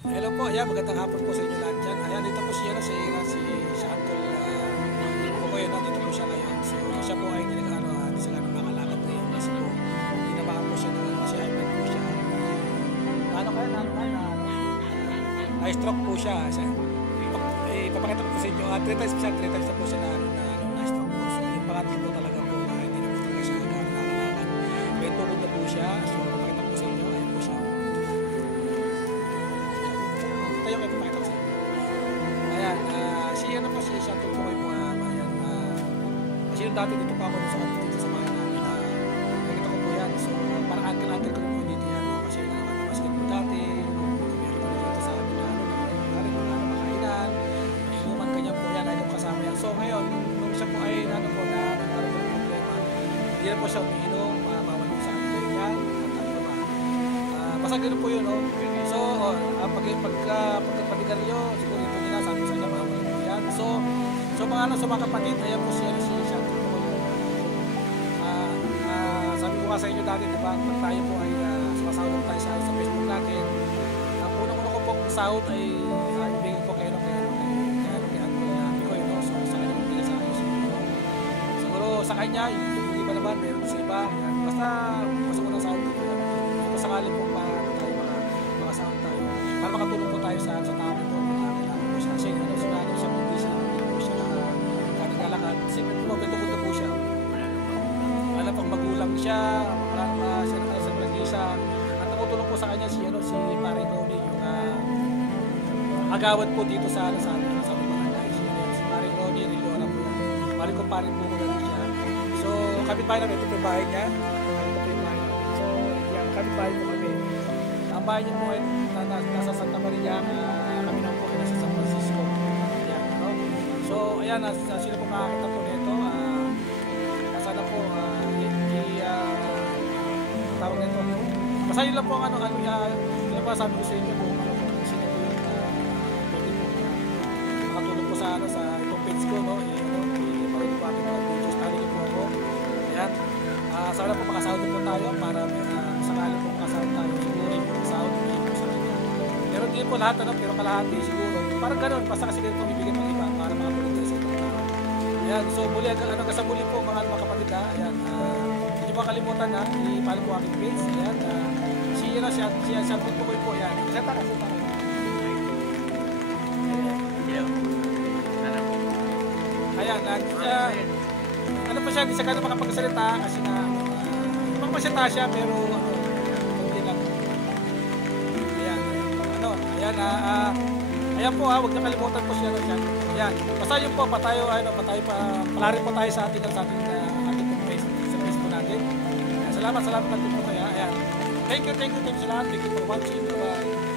Hello po, ayan, magandang hapon po sa inyo lahat dyan. Ayan, dito po siya si Uncle Kukoy, no? Dito po siya ngayon. So, siya po ay hindi sila nakakalakad ngayon kasi po, tinabahan po siya ng kasi high blood po siya. Na-stroke po siya. Papakita ko po sa inyo, 3 times na po siya na-stroke po. So, yung pangatlo po talaga po, hindi na po talaga siya nakakalakad. May tukod na po siya. So, papakita ko sa inyo, ayan po siya. Tayo kayo papakita ko sa inyo. Ayan, si Shantul po kayo po. Ayan, kasi yung dati dito pa ako dito sa bahay namin. Nakita ko po yan. So, parang uncle ko po dito yan. Kasi nakakaskin po dati. Meron po dito sa amin na makainan. May inuman kanya po yan. Ayaw kasama yan. So, ngayon, nung siya po ay problema, hindi na po siya umiinom. Bawal po sa amin yan. Basta gano'n po yun, no? So, pagkapatigaryo, siguro ito nila, sabi ko sa kanya, bawal po yan. So mga kapatid, ayan po si Shantul po. Sabi ko nga sa inyo dati, diba, pag tayo po ay sumasahod tayo sa Facebook natin, ang unang-una ko pong sahod ay ibigay ko kay Uncle no? So, sa kanya pong sa akin siguro sa kanya, yung iba naman, meron sa iba, yan. Basta unang sahod ko yan. Kung sakali po tayo makasahod tayo, para makatulong po tayo sa tao po, kailangan po siya. Kasi sunalo siya, hindi po siya naglalakad. Kasi may tukod na po siya. Wala pang magulang siya, wala pa siya sa Brangisa. At nakutulong po sa kanya si Pare Tony, yung agawad po dito sa barangay. Si Pare Tony, Rilora po. Balik ko pare po ko na rin siya. So, kapitbahay namin, ito po yung bahay niya. So, yan, kapitbahay po kami. Ang bahay niya po ay nasa Santa Maria, kami na po nasa San Francisco. Yan, no? So, ayan, sino po makakita po nito? Sana po, tawag nito. Basta yun lang po ang yun lang po sabi ko sa inyo kung sino po yung pwede po makatulong po sa itong page ko, no? Parang po ating mga videos, tali po ako. Ayan, sana po makasahod po tayo para sakali po makasahod tayo. Siguro yung makasahod po sa akin. Pero hindi po lahat, pero kalahati siguro. Parang ganun, basta kasi ganito bibigyan ng iba para makatulong tayo sa itong tao. Ayan, so muli, sa muli po mga kapatid ha. Ayan, hindi mo kalimutan ha, i-follow po aking page. Ayan, siya Shantul po po yan. Siya taka. Ayan, ano pa siya, hindi siya gano'n makapagsalita kasi magpasyata siya pero hindi lang. Ayan, ayan po huwag niyo kalimutan po siya. Ayan, basta yun po, palari po tayo sa ating Facebook natin. Ayan, salamat natin po kaya. Ayan, thank you sa lahat. Thank you for watching. Bye-bye.